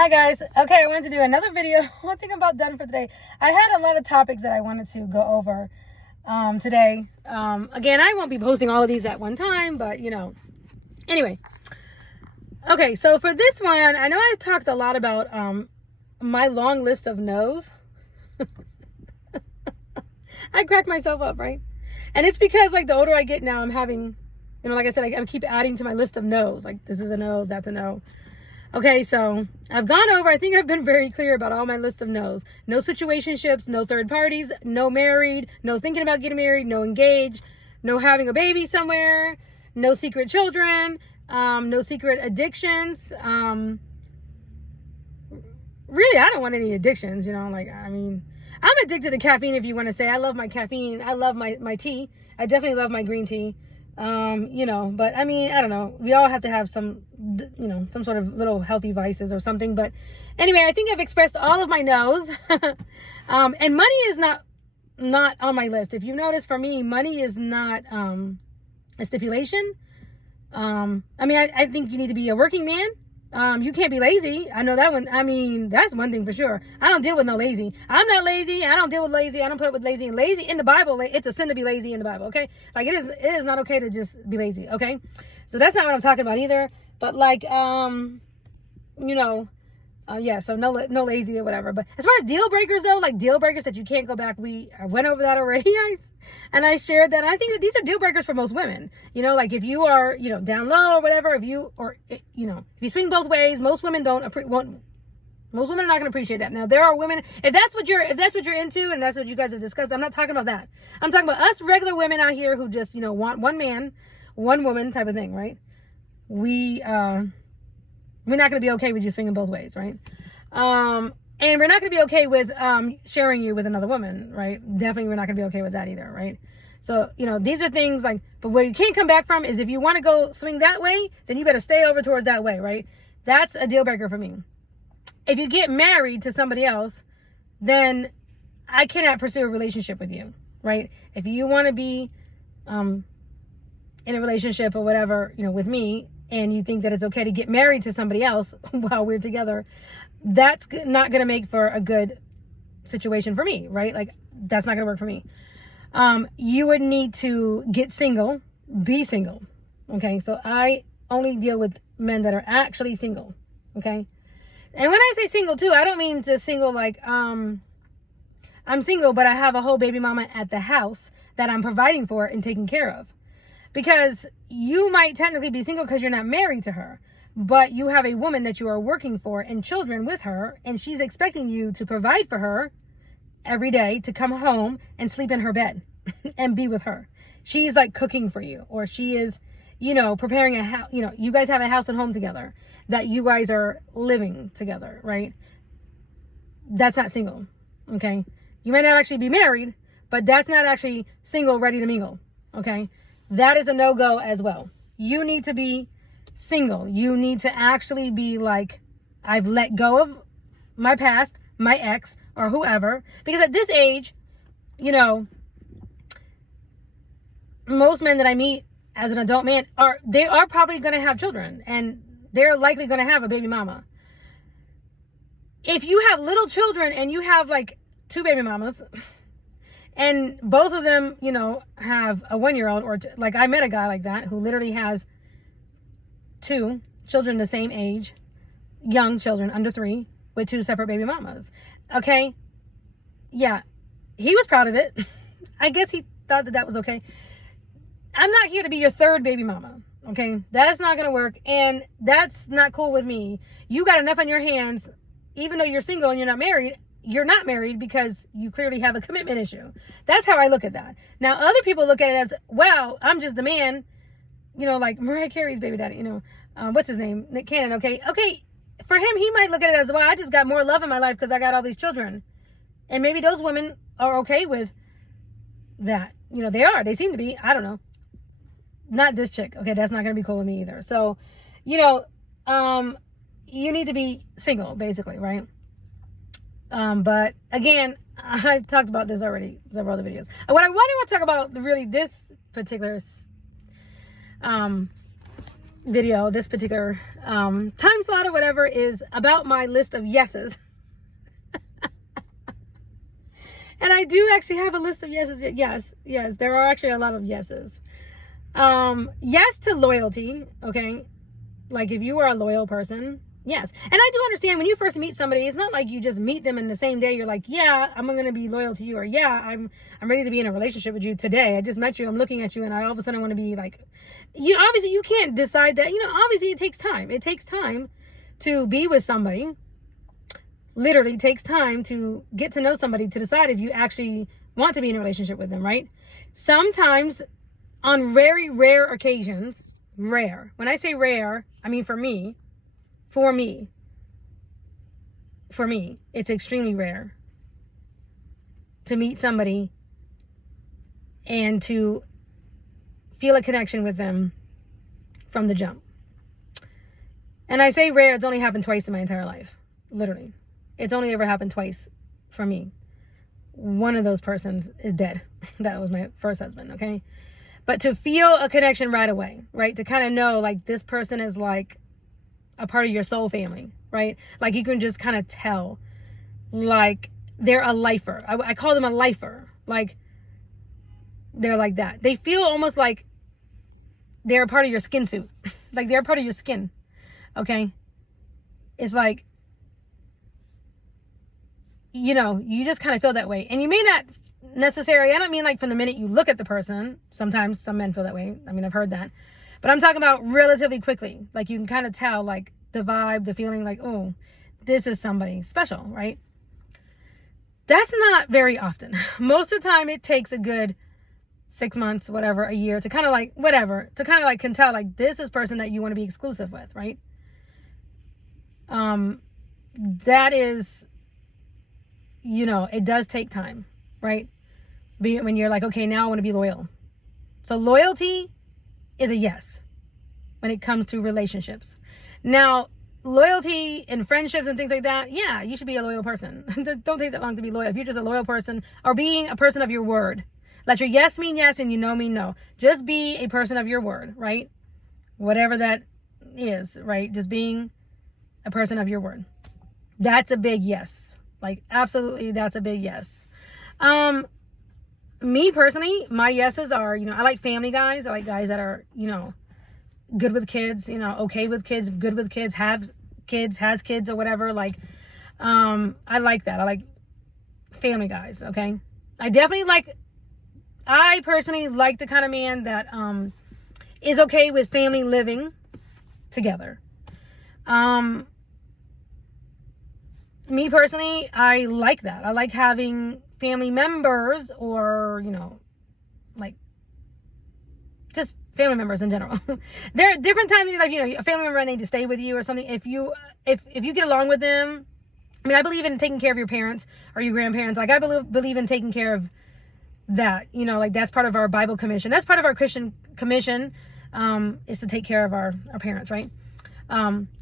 Hi guys. Okay, I wanted to do another video. I think I'm about done for today. I had a lot of topics that I wanted to go over today. Again, I won't be posting all of these at one time, but anyway. Okay, so for this one, I know I've talked a lot about my long list of no's. I crack myself up, right? And it's because like the older I get now, I'm having, like I said, I keep adding to my list of no's. Like this is a no, that's a no. Okay, so I've gone over, I think I've been very clear about all my list of no's. No situationships, no third parties, no married, no thinking about getting married, no engaged, no having a baby somewhere, no secret children, no secret addictions. Really, I don't want any addictions, I'm addicted to caffeine, if you want to say. I love my caffeine. I love my tea. I definitely love my green tea. But I don't know. We all have to have some sort of little healthy vices or something. But anyway, I think I've expressed all of my no's. And money is not on my list. If you notice, for me, money is not a stipulation. I think you need to be a working man. You can't be lazy. I know that one. That's one thing for sure. I don't deal with no lazy. I'm not lazy. I don't deal with lazy. I don't put up with lazy. And lazy in the Bible, it's a sin to be lazy in the Bible, okay? Like it is not okay to just be lazy, okay? So that's not what I'm talking about either. But like, so no lazy or whatever. But as far as deal breakers though, like deal breakers that you can't go back, I went over that already, guys. And I shared that. I think that these are deal breakers for most women. Like if you are, down low or whatever, if you swing both ways, most women most women are not going to appreciate that. Now there are women, if that's what you're into and that's what you guys have discussed, I'm not talking about that. I'm talking about us regular women out here who just, want one man, one woman type of thing, right? We're not going to be okay with you swinging both ways, right? And we're not going to be okay with sharing you with another woman, right? Definitely we're not going to be okay with that either, right? So, these are things like, but where you can't come back from is if you want to go swing that way, then you better stay over towards that way, right? That's a deal breaker for me. If you get married to somebody else, then I cannot pursue a relationship with you, right? If you want to be in a relationship or whatever, with me, and you think that it's okay to get married to somebody else while we're together, that's not going to make for a good situation for me, right? Like, that's not going to work for me. You would need to get single, be single, okay? So I only deal with men that are actually single, okay? And when I say single, too, I don't mean just single like, I'm single, but I have a whole baby mama at the house that I'm providing for and taking care of. Because you might technically be single because you're not married to her, but you have a woman that you are working for and children with her, and she's expecting you to provide for her every day, to come home and sleep in her bed and be with her. She's like cooking for you, or she is, preparing a house, you guys have a house and home together that you guys are living together, right? That's not single, okay? You may not actually be married, but that's not actually single, ready to mingle, okay? That is a no-go as well. You need to be single. You need to actually be like, I've let go of my past, my ex, or whoever. Because at this age, most men that I meet as an adult man are probably going to have children. And they're likely going to have a baby mama. If you have little children and you have like 2 baby mamas, and both of them, have a 1-year-old, or like I met a guy like that who literally has 2 children the same age, young children under 3, with 2 separate baby mamas. Okay. Yeah. He was proud of it. I guess he thought that was okay. I'm not here to be your 3rd baby mama. Okay. That's not going to work. And that's not cool with me. You got enough on your hands, even though you're single and you're not married. You're not married because you clearly have a commitment issue. That's how I look at that. Now, other people look at it as, wow, I'm just the man, like Mariah Carey's baby daddy, what's his name? Nick Cannon, okay? Okay, for him, he might look at it as, well, I just got more love in my life because I got all these children. And maybe those women are okay with that. They seem to be, I don't know. Not this chick, okay? That's not going to be cool with me either. So, you need to be single, basically, right? But again, I've talked about this already, several other videos. What I want to talk about, really, this particular video, this particular time slot or whatever, is about my list of yeses. And I do actually have a list of yeses. Yes, there are actually a lot of yeses. Yes to loyalty, okay? Like, if you are a loyal person, yes. And I do understand when you first meet somebody, it's not like you just meet them in the same day. You're like, yeah, I'm going to be loyal to you. Or yeah, I'm ready to be in a relationship with you today. I just met you. I'm looking at you and I all of a sudden want to be like, obviously you can't decide that, obviously it takes time. It takes time to be with somebody. Literally takes time to get to know somebody to decide if you actually want to be in a relationship with them, right? Sometimes, on very rare occasions, rare. When I say rare, I mean for me, it's extremely rare to meet somebody and to feel a connection with them from the jump. And I say rare, it's only happened twice in my entire life. Literally. It's only ever happened twice for me. One of those persons is dead. That was my first husband, okay? But to feel a connection right away, right? To kind of know, like, this person is like a part of your soul family, right? Like, you can just kind of tell, like, they're a lifer. I call them a lifer. Like, they're like that. They feel almost like they're a part of your skin suit. Like, they're a part of your skin, okay? It's like, you just kind of feel that way. And you may not necessarily, I don't mean like from the minute you look at the person. Sometimes some men feel that way. I mean, I've heard that. But I'm talking about relatively quickly. Like, you can kind of tell, like, the vibe, the feeling, like, oh, this is somebody special, right? That's not very often. Most of the time it takes a good 6 months, whatever, a year, to kind of like, whatever, to kind of like can tell, like, this is person that you want to be exclusive with, right? That is, it does take time, right? When you're like, okay, now I want to be loyal. So loyalty is a yes when it comes to relationships. Now, loyalty in friendships and things like that, yeah, you should be a loyal person. Don't take that long to be loyal. If you're just a loyal person, or being a person of your word. Let your yes mean yes and mean no. Just be a person of your word, right? Whatever that is, right? Just being a person of your word. That's a big yes. Like, absolutely, that's a big yes. Me personally, my yeses are, I like family guys. I like guys that are, good with kids, okay with kids, good with kids, has kids or whatever. Like, I like that. I like family guys, okay? I personally like the kind of man that is okay with family living together. Me personally, I like that. I like having family members, or, like, just family members in general. There are different times in your life, a family member need to stay with you or something. If you get along with them, I mean, I believe in taking care of your parents or your grandparents. Like, I believe in taking care of that, like, that's part of our Bible commission. That's part of our Christian commission, is to take care of our parents, right?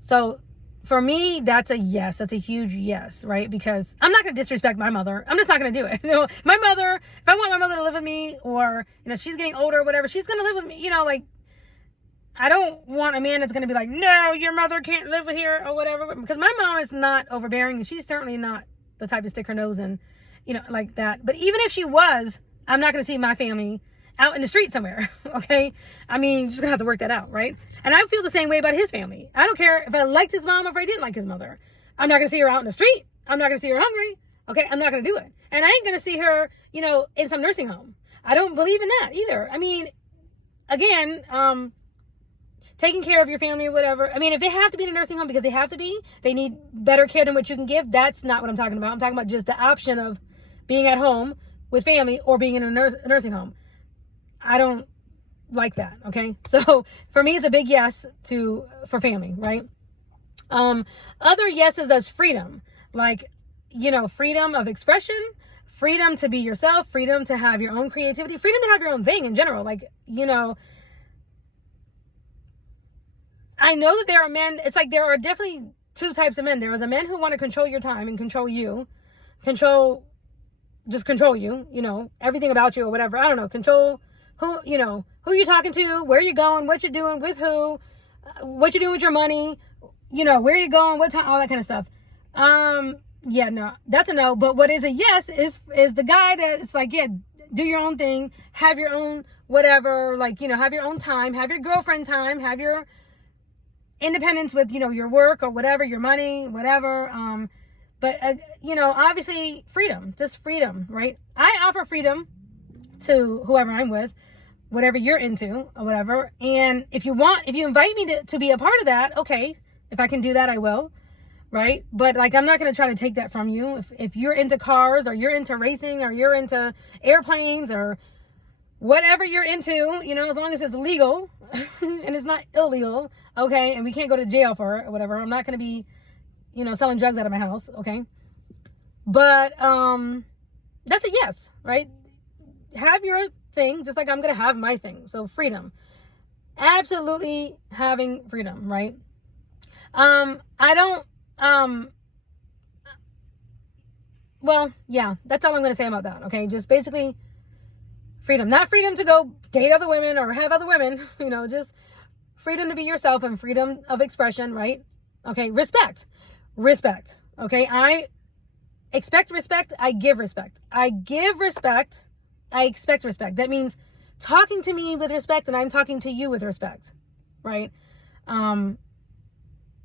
So for me, that's a yes. That's a huge yes, right? Because I'm not going to disrespect my mother. I'm just not going to do it. My mother, if I want my mother to live with me, or, she's getting older or whatever, she's going to live with me, like, I don't want a man that's going to be like, no, your mother can't live here or whatever. Because my mom is not overbearing, and she's certainly not the type to stick her nose in, like that. But even if she was, I'm not going to see my family out in the street somewhere, okay? I mean, you're just gonna have to work that out, right? And I feel the same way about his family. I don't care if I liked his mom or if I didn't like his mother. I'm not gonna see her out in the street. I'm not gonna see her hungry, okay? I'm not gonna do it. And I ain't gonna see her, in some nursing home. I don't believe in that either. I mean, again, taking care of your family or whatever. I mean, if they have to be in a nursing home because they need better care than what you can give, that's not what I'm talking about. I'm talking about just the option of being at home with family or being in a nursing home. I don't like that, okay? So for me, it's a big yes for family, right? Other yeses as freedom, like, freedom of expression, freedom to be yourself, freedom to have your own creativity, freedom to have your own thing in general. Like, I know that there are men, it's like there are definitely two types of men. There are the men who want to control your time and control you, control you, everything about you or whatever. I don't know, control who you're talking to, where you're going, what you're doing, with who, what you doing with your money, you know, where you going, what time, all that kind of stuff. Yeah, no, that's a no. But what is a yes is the guy that it's like, yeah, do your own thing, have your own whatever, like, you know, have your own time, have your girlfriend time, have your independence with, you know, your work or whatever, your money, whatever. But you know, obviously freedom, just freedom, right? I offer freedom to whoever I'm with, whatever you're into or whatever. And if you invite me to be a part of that, okay, if I can do that, I will. Right? But like, I'm not going to try to take that from you. If you're into cars or you're into racing or you're into airplanes or whatever you're into, you know, as long as it's legal and it's not illegal, okay, and we can't go to jail for it or whatever, I'm not going to be, you know, selling drugs out of my house, okay? But that's a yes, right? Have your thing, just like I'm going to have my thing. So freedom. Absolutely having freedom, right? Well, yeah, that's all I'm going to say about that, okay? Just basically freedom. Not freedom to go date other women or have other women, you know, just freedom to be yourself and freedom of expression, right? Okay, respect, okay? I expect respect, I give respect. I give respect, I expect respect. That means talking to me with respect and I'm talking to you with respect, right?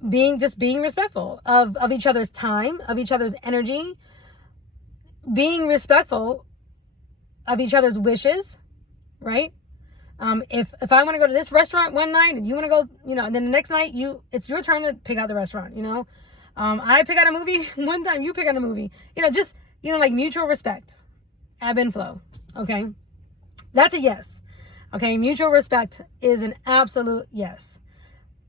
Being respectful of each other's time, of each other's energy, being respectful of each other's wishes, right? If I want to go to this restaurant one night and you want to go, you know, and then the next night it's your turn to pick out the restaurant, you know? I pick out a movie one time, you pick out a movie, you know, just, you know, like mutual respect, ebb and flow. Okay. That's a yes. Okay. Mutual respect is an absolute yes.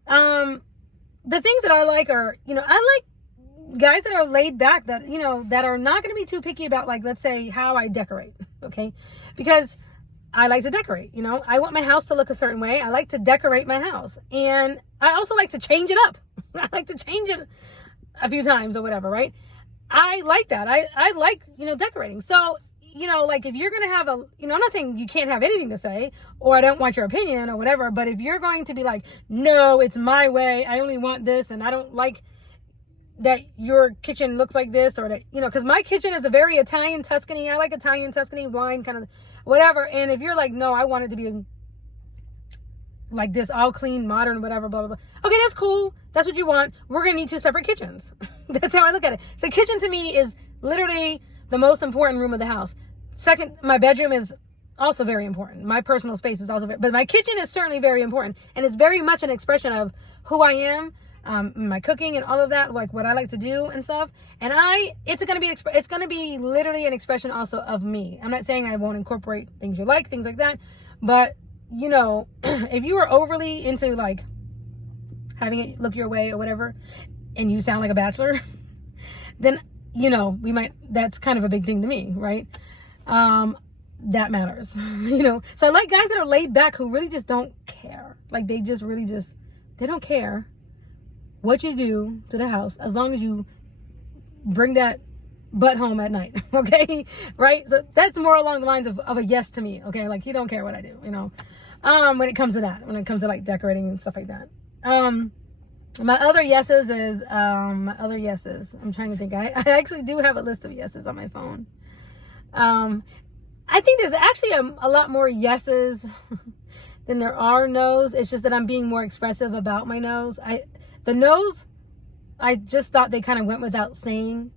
The things that I like are, you know, I like guys that are laid back, that, you know, that are not going to be too picky about, like, let's say how I decorate. Okay. Because I like to decorate, you know, I want my house to look a certain way. I like to decorate my house. And I also like to change it up. I like to change it a few times or whatever, right? I like that. I like, you know, decorating. So, you know, like if you're going to have a, you know, I'm not saying you can't have anything to say or I don't want your opinion or whatever, but if you're going to be like, no, it's my way, I only want this and I don't like that your kitchen looks like this, or that, you know, because my kitchen is a very Italian Tuscany. I like Italian Tuscany wine kind of whatever. And if you're like, no, I want it to be like this, all clean, modern, whatever, blah, blah, blah. Okay, that's cool. That's what you want. We're going to need 2 separate kitchens. That's how I look at it. The kitchen to me is literally the most important room of the house. Second, my bedroom is also very important. My personal space is also but my kitchen is certainly very important. And it's very much an expression of who I am, my cooking and all of that, like what I like to do and stuff. And it's going to be literally an expression also of me. I'm not saying I won't incorporate things you like, things like that. But, you know, if you are overly into like having it look your way or whatever, and you sound like a bachelor, then, you know, that's kind of a big thing to me, right? That matters, you know? So I like guys that are laid back who really just don't care. Like they don't care what you do to the house as long as you bring that butt home at night, okay? Right? So that's more along the lines of a yes to me, okay? Like he don't care what I do, you know? When it comes to that, when it comes to like decorating and stuff like that. My other yeses is, I'm trying to think. I actually do have a list of yeses on my phone. I think there's actually a lot more yeses than there are no's. It's just that I'm being more expressive about my no's. The no's, I just thought they kind of went without saying.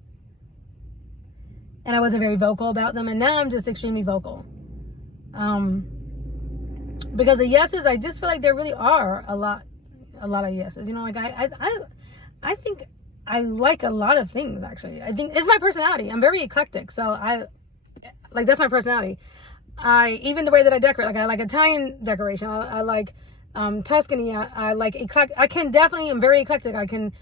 And I wasn't very vocal about them. And now I'm just extremely vocal. Because the yeses, I just feel like there really are a lot of yeses. You know, like I think I like a lot of things, actually. I think it's my personality. I'm very eclectic. So that's my personality. Even the way that I decorate, like I like Italian decoration. I like Tuscany. I like eclectic. I'm very eclectic. I can,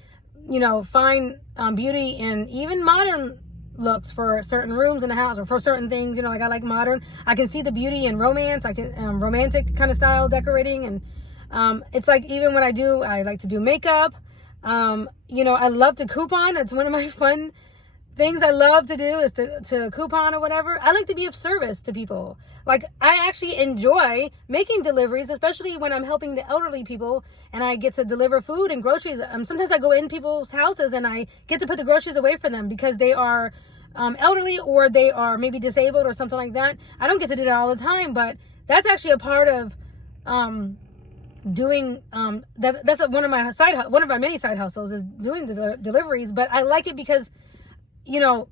you know, find beauty in even modern looks for certain rooms in the house or for certain things. You know, like I like modern. I can see the beauty in romance. I can romantic kind of style decorating. And it's like, even when I like to do makeup. You know, I love to coupon. That's one of my fun things I love to do is to coupon or whatever. I like to be of service to people. Like, I actually enjoy making deliveries, especially when I'm helping the elderly people and I get to deliver food and groceries. Sometimes I go in people's houses and I get to put the groceries away for them because they are elderly or they are maybe disabled or something like that. I don't get to do that all the time, but that's actually a part of doing that's one of my many side hustles, is doing the deliveries. But I like it because, you know,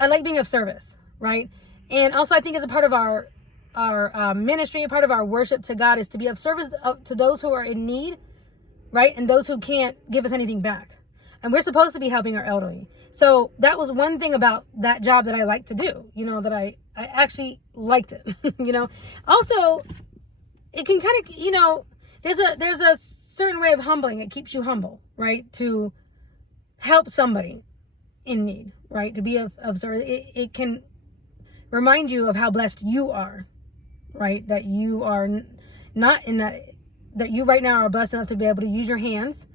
I like being of service, right? And also I think it's a part of our ministry, a part of our worship to God, is to be of service to those who are in need, right? And those who can't give us anything back. And we're supposed to be helping our elderly. So that was one thing about that job that I like to do, you know, that I actually liked it, you know. Also, it can kind of, you know, there's a certain way of humbling. It keeps you humble, right? To help somebody in need, right? To be of service. It can remind you of how blessed you are, right? That you are not in that you right now are blessed enough to be able to use your hands,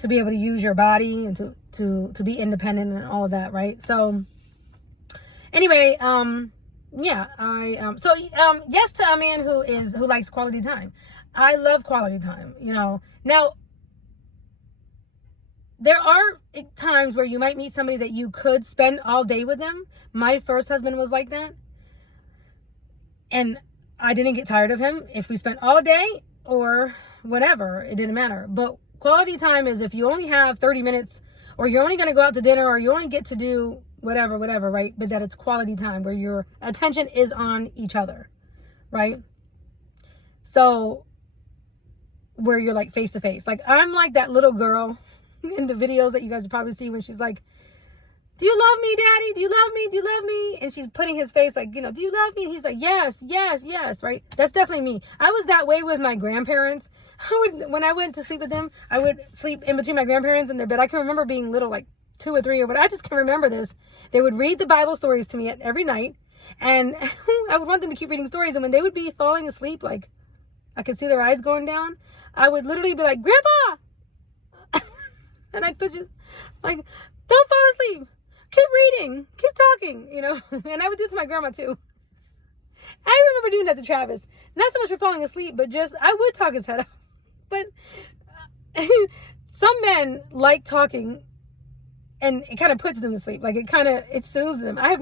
to be able to use your body, and to be independent and all of that, right? So anyway, yeah, yes to a man who likes quality time. I love quality time, you know. Now, there are times where you might meet somebody that you could spend all day with them. My first husband was like that. And I didn't get tired of him. If we spent all day or whatever, it didn't matter. But quality time is if you only have 30 minutes, or you're only going to go out to dinner, or you only get to do whatever, right? But that it's quality time where your attention is on each other, right? So where you're like face to face. Like, I'm like that little girl in the videos that you guys probably see when she's like, "Do you love me, Daddy? Do you love me? Do you love me?" And she's putting his face like, you know, "Do you love me?" And he's like, "Yes, yes, yes," right? That's definitely me. I was that way with my grandparents. When I went to sleep with them, I would sleep in between my grandparents in their bed. I can remember being little, like 2 or 3 or what. I just can remember this. They would read the Bible stories to me every night. And I would want them to keep reading stories. And when they would be falling asleep, like I could see their eyes going down, I would literally be like, "Grandpa!" And I'd push it like, "Don't fall asleep. Keep reading. Keep talking," you know. And I would do it to my grandma too. I remember doing that to Travis. Not so much for falling asleep, but just I would talk his head off. But some men like talking, and it kind of puts them to sleep. Like it soothes them. I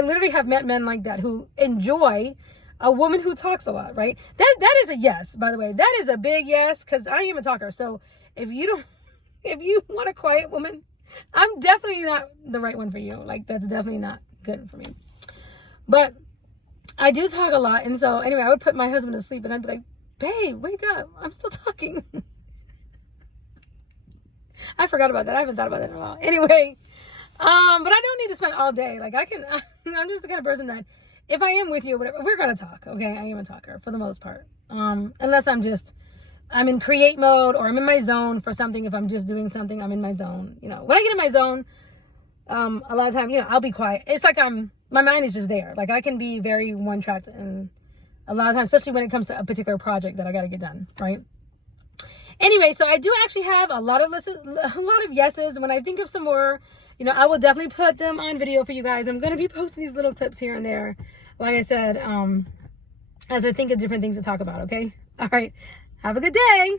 literally have met men like that who enjoy a woman who talks a lot, right? That is a yes, by the way. That is a big yes, because I am a talker. So if you want a quiet woman, I'm definitely not the right one for you. Like, that's definitely not good for me. But I do talk a lot. And so anyway, I would put my husband to sleep and I'd be like, "Babe, wake up. I'm still talking." I forgot about that. I haven't thought about that in a while. Anyway, but I don't need to spend all day. Like, I'm just the kind of person that if I am with you, whatever, we're going to talk. Okay. I am a talker for the most part. Unless I'm in create mode or I'm in my zone for something. If I'm just doing something, I'm in my zone. You know, when I get in my zone, a lot of times, you know, I'll be quiet. It's like my mind is just there. Like, I can be very one-tracked, and a lot of times, especially when it comes to a particular project that I got to get done, right? Anyway, so I do actually have a lot of yeses. When I think of some more, you know, I will definitely put them on video for you guys. I'm going to be posting these little clips here and there, like I said, as I think of different things to talk about, okay? All right. Have a good day.